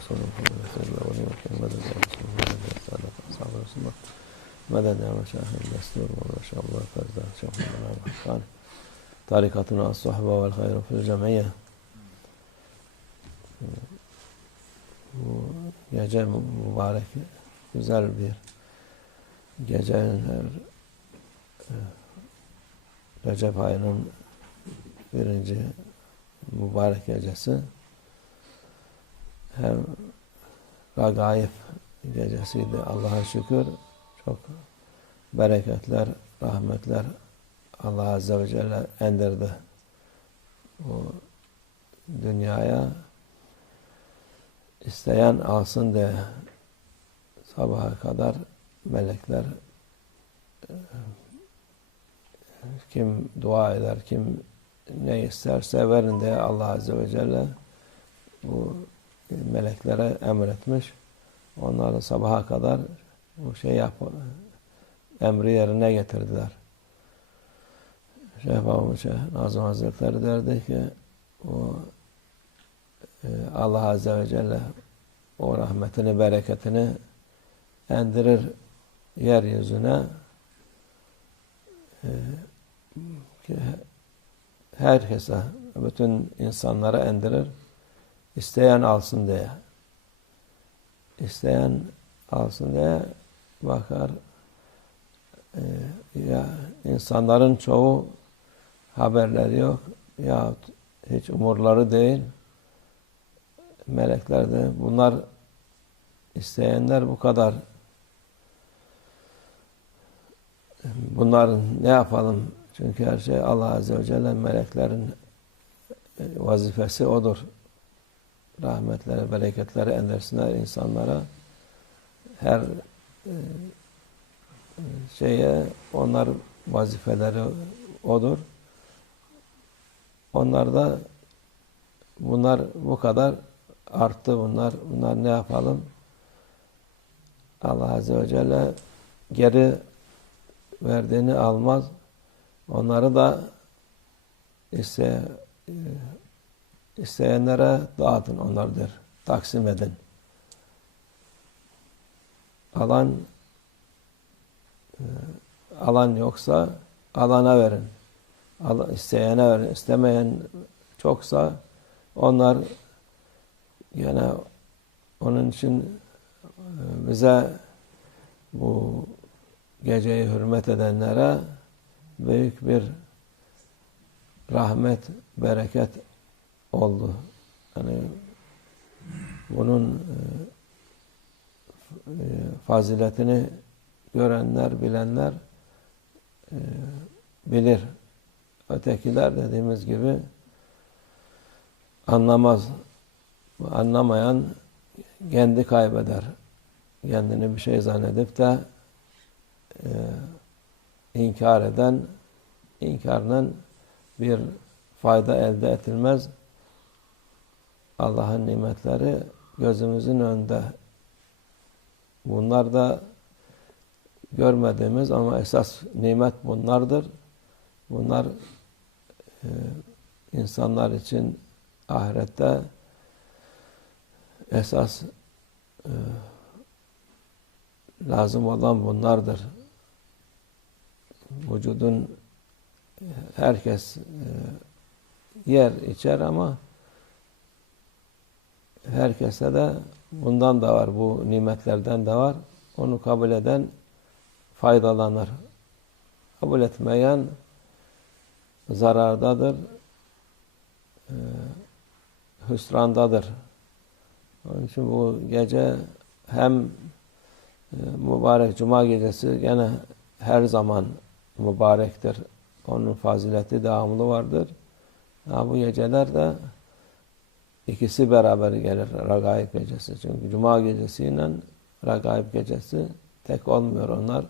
Resulü Muhammed Efendimiz'le ve nimekin meded ya Resulü Muhammed Efendimiz'le destur ve meşallah fezda şahmına tarikatına as-sohbe vel hayru fil cemiyye bu gece mübarek güzel bir gecenin her Recep ayının birinci mübarek gecesi hem Ragaib gecesiydi. Allah'a şükür çok bereketler, rahmetler Allah Azze ve Celle endirdi. O dünyaya isteyen alsın diye sabaha kadar melekler e, kim dua eder, kim ne isterse verin diye Allah Azze ve Celle bu meleklere emretmiş. Onlar da sabaha kadar bu şey yap emri yerine getirdiler. Şeyh Babam Şeyh Nazım Hazretleri derdi ki o e, Allah Azze ve Celle o rahmetini, bereketini endirir yeryüzüne e, ki herkese, bütün insanlara endirir. İsteyen alsın diye. İsteyen alsın diye bakar. E, ya insanların çoğu haberleri yok ya hiç umurları değil. Melekler de bunlar isteyenler bu kadar bunların ne yapalım? Çünkü her şey Allah Azze ve Celle meleklerin vazifesi odur. Rahmetleri, bereketleri endersinler insanlara. Her e, şeye onlar vazifeleri odur. Onlar da bunlar bu kadar arttı bunlar. Bunlar ne yapalım? Allah Azze ve Celle geri verdiğini almaz. Onları da iste, isteyenlere dağıtın onlardır. Taksim edin. Alan alan yoksa alana verin. Al, isteyene verin. İstemeyen çoksa onlar yine onun için bize bu geceyi hürmet edenlere büyük bir rahmet, bereket oldu. Yani bunun e, faziletini görenler, bilenler e, bilir. Ötekiler dediğimiz gibi anlamaz. Anlamayan kendi kaybeder. Kendini bir şey zannedip de e, inkar eden inkarının bir fayda elde edilmez. Allah'ın nimetleri gözümüzün önünde. Bunlar da görmediğimiz ama esas nimet bunlardır. Bunlar e, insanlar için ahirette esas e, lazım olan bunlardır. Vücudun herkes e, yer içer ama herkese de bundan da var, bu nimetlerden de var. Onu kabul eden faydalanır. Kabul etmeyen zarardadır, e, hüsrandadır. Onun için bu gece hem e, mübarek cuma gecesi gene her zaman mübarektir. Onun fazileti devamlı vardır. Ha, bu geceler de ikisi beraber gelir Ragaib gecesi. Çünkü cuma gecesiyle Ragaib gecesi tek olmuyor onlar.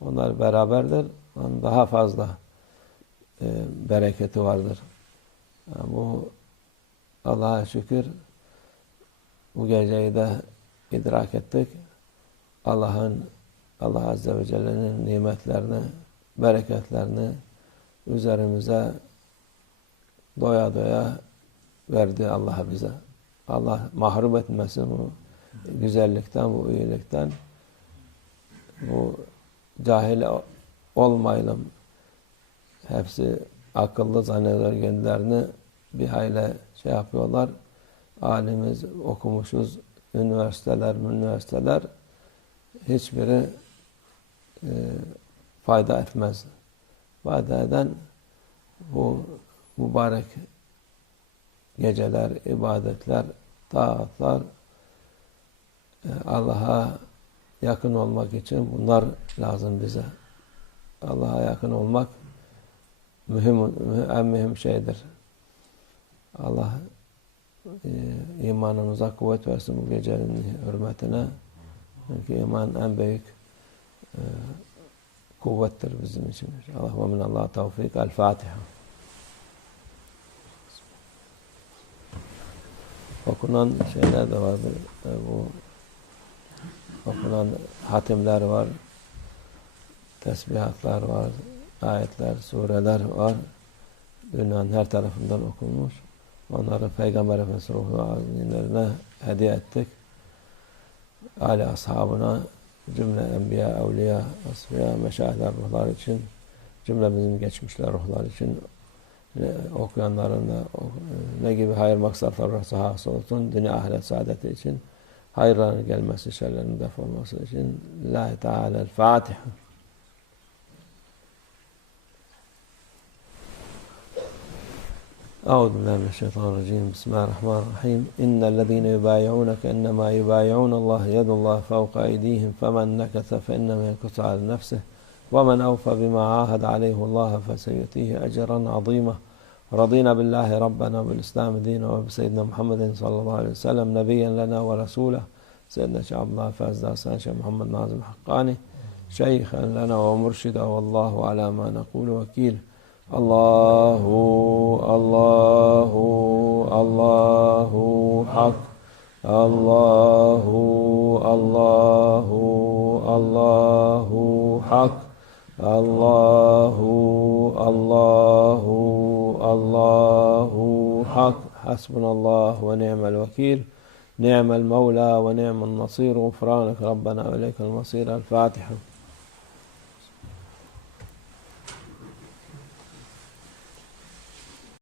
Onlar beraberdir. Onun daha fazla e, bereketi vardır. Ha, bu Allah'a şükür bu geceyi de idrak ettik. Allah'ın Allah Azze ve Celle'nin nimetlerini, bereketlerini üzerimize doya doya verdi Allah bize. Allah mahrum etmesin bu güzellikten, bu iyilikten. Bu cahil olmayalım. Hepsi akıllı zannediyorlar kendilerini bir hayli şey yapıyorlar. Alimiz, okumuşuz, üniversiteler, üniversiteler hiçbiri e, fayda etmez. Fayda eden bu mübarek geceler, ibadetler, taatlar e, Allah'a yakın olmak için bunlar lazım bize. Allah'a yakın olmak mühim, en mühim şeydir. Allah e, imanımıza kuvvet versin bu gecenin hürmetine. Çünkü iman en büyük e, kuvvettir bizim için. Allah ve minallah tevfik. El Fatiha. Okunan şeyler de var. E, bu okunan hatimler var. Tesbihatlar var. Ayetler, sureler var. Dünyanın her tarafından okunmuş. Onları Peygamber Efendimiz ruhu azimelerine hediye ettik. Ali ashabına, cümle enbiya, evliya, asfiya, meşahitler ruhlar için, cümle bizim geçmişler ruhlar için okuyanların ne gibi hayır maksatlar varsa hasıl olsun, dünya ahiret saadeti için, hayırların gelmesi, şerlerin def olması için. Lillahi Teala'l-Fatiha. أعوذ بالله من الشيطان الرجيم بسم الله الرحمن الرحيم إن الذين يبايعونك إنما يبايعون الله يد الله فوق أيديهم فمن نكث فإنما ينكث على نفسه ومن أوفى بما عاهد عليه الله فسيؤتيه أجرا عظيما. رضينا بالله ربنا وبالإسلام دينا وبسيدنا محمد صلى الله عليه وسلم نبيا لنا ورسولا سيدنا شيخ عبد الله فاز داسان شيخ محمد ناظم حقاني شيخا لنا ومرشدا والله على ما نقول وكيل. الله الله الله حق. الله الله الله حق. الله الله الله حسبنا الله ونعم الوكيل نعم المولى ونعم النصير غفرانك ربنا وإليك المصير الفاتحة